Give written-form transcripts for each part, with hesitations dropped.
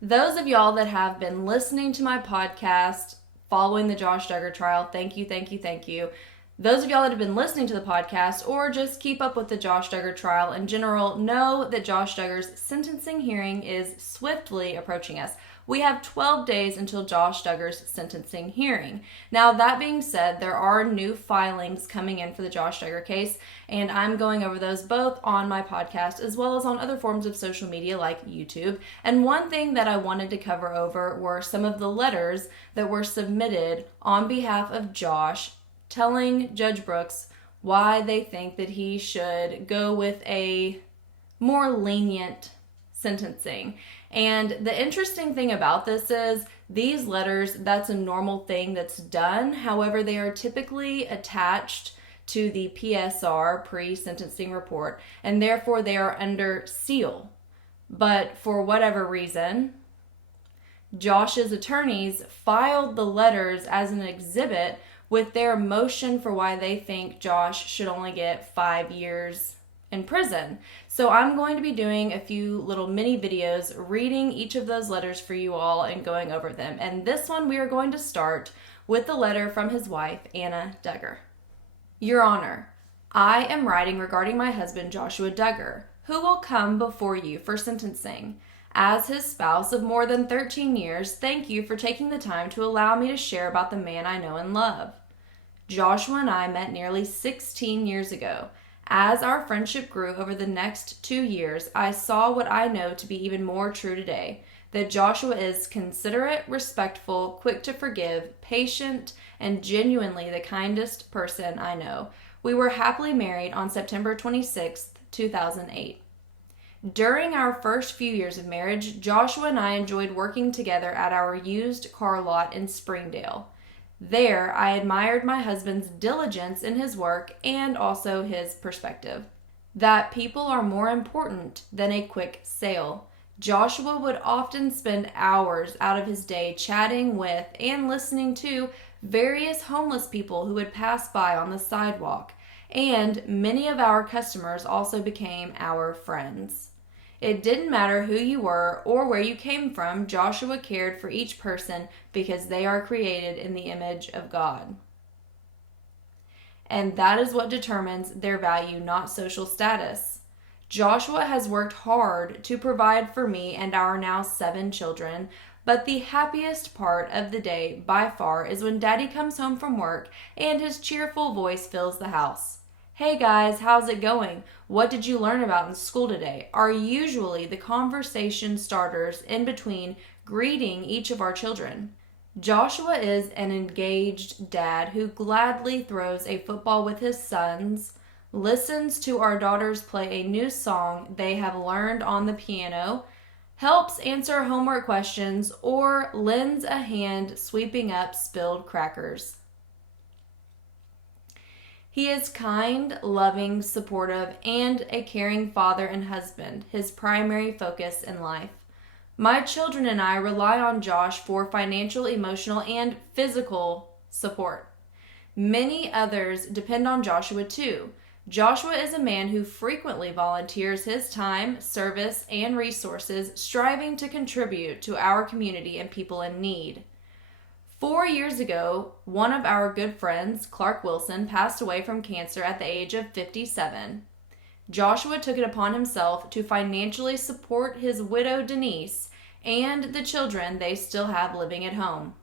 Those of y'all that have been listening to my podcast following the Josh Duggar trial, thank you, thank you, thank you. Those of y'all that have been listening to the podcast or just keep up with the Josh Duggar trial in general know that Josh Duggar's sentencing hearing is swiftly approaching us. We have 12 days until Josh Duggar's sentencing hearing. Now, that being said, there are new filings coming in for the Josh Duggar case, and I'm going over those both on my podcast as well as on other forms of social media like YouTube. And one thing that I wanted to cover over were some of the letters that were submitted on behalf of Josh telling Judge Brooks why they think that he should go with a more lenient sentencing. And the interesting thing about this is these letters, that's a normal thing that's done. However, they are typically attached to the PSR, pre-sentencing report, and therefore they are under seal. But for whatever reason, Josh's attorneys filed the letters as an exhibit with their motion for why they think Josh should only get 5 years in prison. So I'm going to be doing a few little mini videos reading each of those letters for you all and going over them. And this one we are going to start with the letter from his wife, Anna Duggar. Your Honor, I am writing regarding my husband, Joshua Duggar, who will come before you for sentencing. As his spouse of more than 13 years, thank you for taking the time to allow me to share about the man I know and love. Joshua and I met nearly 16 years ago. As our friendship grew over the next 2 years, I saw what I know to be even more true today, that Joshua is considerate, respectful, quick to forgive, patient, and genuinely the kindest person I know. We were happily married on September 26, 2008. During our first few years of marriage, Joshua and I enjoyed working together at our used car lot in Springdale. There, I admired my husband's diligence in his work and also his perspective. That people are more important than a quick sale. Joshua would often spend hours out of his day chatting with and listening to various homeless people who would pass by on the sidewalk, and many of our customers also became our friends. It didn't matter who you were or where you came from, Joshua cared for each person because they are created in the image of God. And that is what determines their value, not social status. Joshua has worked hard to provide for me and our now 7 children, but the happiest part of the day by far is when Daddy comes home from work and his cheerful voice fills the house. Hey guys, how's it going? What did you learn about in school today? Are usually the conversation starters in between greeting each of our children. Joshua is an engaged dad who gladly throws a football with his sons, listens to our daughters play a new song they have learned on the piano, helps answer homework questions, or lends a hand sweeping up spilled crackers. He is kind, loving, supportive, and a caring father and husband, his primary focus in life. My children and I rely on Josh for financial, emotional, and physical support. Many others depend on Joshua too. Joshua is a man who frequently volunteers his time, service, and resources, striving to contribute to our community and people in need. 4 years ago, one of our good friends, Clark Wilson, passed away from cancer at the age of 57. Joshua took it upon himself to financially support his widow, Denise, and the children they still have living at home.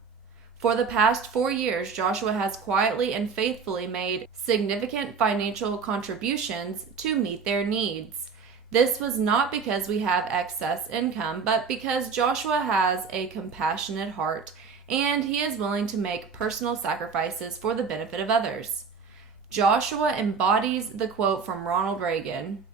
For the past 4 years, Joshua has quietly and faithfully made significant financial contributions to meet their needs. This was not because we have excess income, but because Joshua has a compassionate heart and he is willing to make personal sacrifices for the benefit of others. Joshua embodies the quote from Ronald Reagan,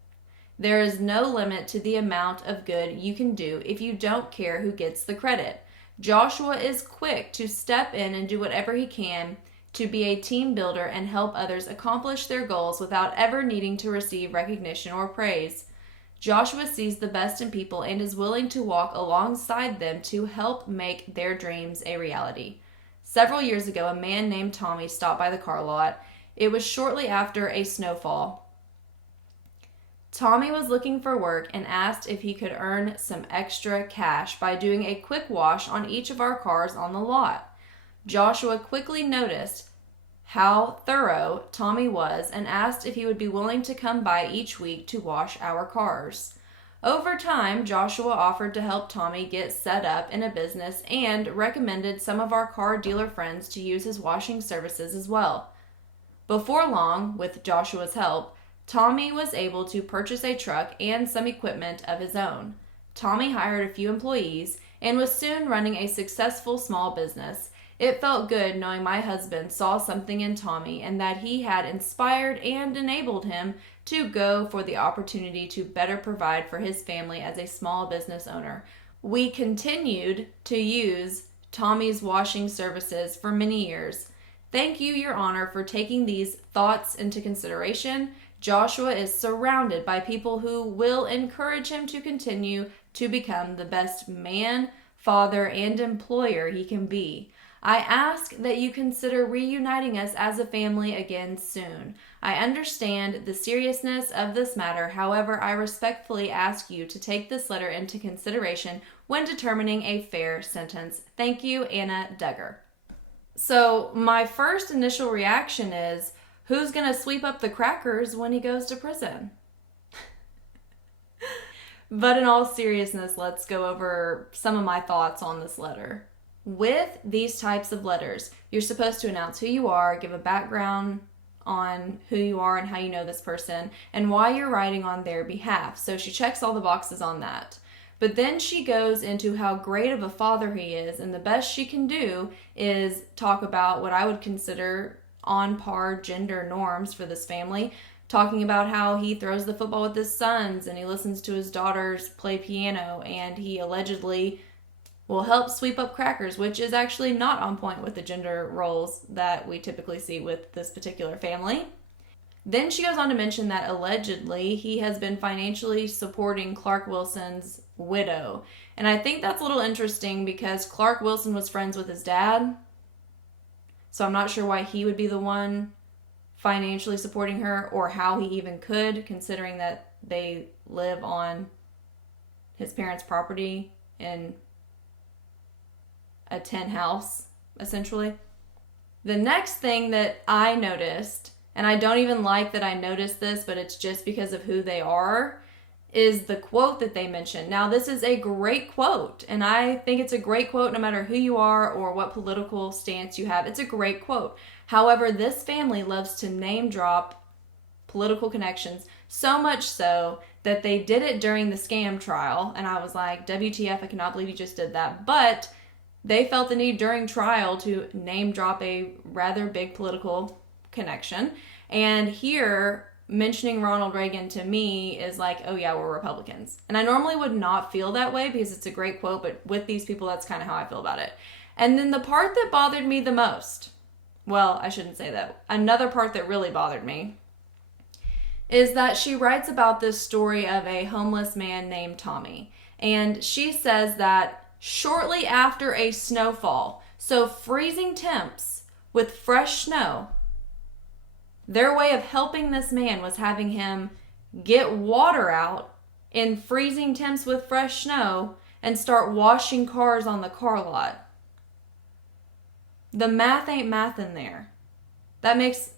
"There is no limit to the amount of good you can do if you don't care who gets the credit." Joshua is quick to step in and do whatever he can to be a team builder and help others accomplish their goals without ever needing to receive recognition or praise. Joshua sees the best in people and is willing to walk alongside them to help make their dreams a reality. Several years ago, a man named Tommy stopped by the car lot. It was shortly after a snowfall. Tommy was looking for work and asked if he could earn some extra cash by doing a quick wash on each of our cars on the lot. Joshua quickly noticed how thorough Tommy was and asked if he would be willing to come by each week to wash our cars. Over time, Joshua offered to help Tommy get set up in a business and recommended some of our car dealer friends to use his washing services as well. Before long, with Joshua's help, Tommy was able to purchase a truck and some equipment of his own. Tommy hired a few employees and was soon running a successful small business. It felt good knowing my husband saw something in Tommy and that he had inspired and enabled him to go for the opportunity to better provide for his family as a small business owner. We continued to use Tommy's washing services for many years. Thank you, Your Honor, for taking these thoughts into consideration. Joshua is surrounded by people who will encourage him to continue to become the best man, father, and employer he can be. I ask that you consider reuniting us as a family again soon. I understand the seriousness of this matter. However, I respectfully ask you to take this letter into consideration when determining a fair sentence. Thank you, Anna Duggar. So my first initial reaction is, who's going to sweep up the crackers when he goes to prison? But in all seriousness, let's go over some of my thoughts on this letter. With these types of letters, you're supposed to announce who you are, give a background on who you are and how you know this person, and why you're writing on their behalf. So she checks all the boxes on that. But then she goes into how great of a father he is, and the best she can do is talk about what I would consider on par gender norms for this family, talking about how he throws the football with his sons and he listens to his daughters play piano, and he allegedly will help sweep up crackers, which is actually not on point with the gender roles that we typically see with this particular family. Then she goes on to mention that allegedly he has been financially supporting Clark Wilson's widow. And I think that's a little interesting because Clark Wilson was friends with his dad. So I'm not sure why he would be the one financially supporting her, or how he even could, considering that they live on his parents' property in a tin house, essentially. The next thing that I noticed, and I don't even like that I noticed this, but it's just because of who they are, is the quote that they mentioned. Now, this is a great quote, and I think it's a great quote no matter who you are or what political stance you have. It's a great quote. However, this family loves to name drop political connections, so much so that they did it during the scam trial, and I was like, WTF, I cannot believe you just did that. But they felt the need during trial to name drop a rather big political connection. And here, mentioning Ronald Reagan to me is like, oh yeah, we're Republicans. And I normally would not feel that way because it's a great quote, but with these people, that's kind of how I feel about it. And then the part that bothered me the most, well, I shouldn't say that. Another part that really bothered me is that she writes about this story of a homeless man named Tommy. And she says that shortly after a snowfall, so freezing temps with fresh snow, their way of helping this man was having him get water out in freezing temps with fresh snow and start washing cars on the car lot. The math ain't math in there. That makes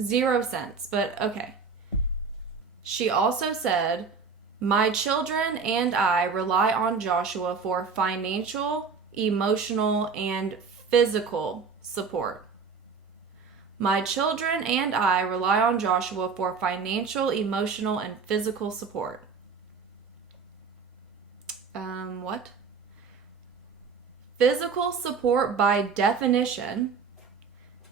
zero sense, but okay. She also said, my children and I rely on Joshua for financial, emotional, and physical support. My children and I rely on Joshua for financial, emotional, and physical support. What? Physical support, by definition,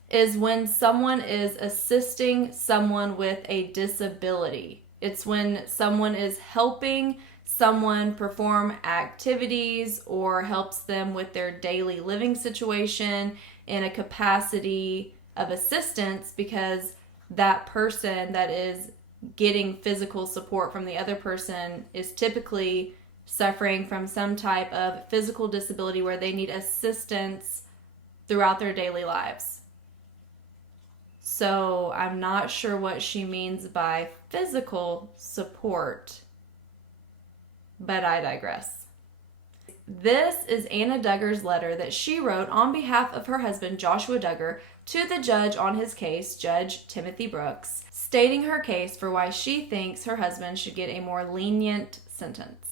is when someone is assisting someone with a disability. It's when someone is helping someone perform activities or helps them with their daily living situation in a capacity of assistance, because that person that is getting physical support from the other person is typically suffering from some type of physical disability where they need assistance throughout their daily lives. So I'm not sure what she means by physical support, but I digress. This is Anna Duggar's letter that she wrote on behalf of her husband, Joshua Duggar, to the judge on his case, Judge Timothy Brooks, stating her case for why she thinks her husband should get a more lenient sentence.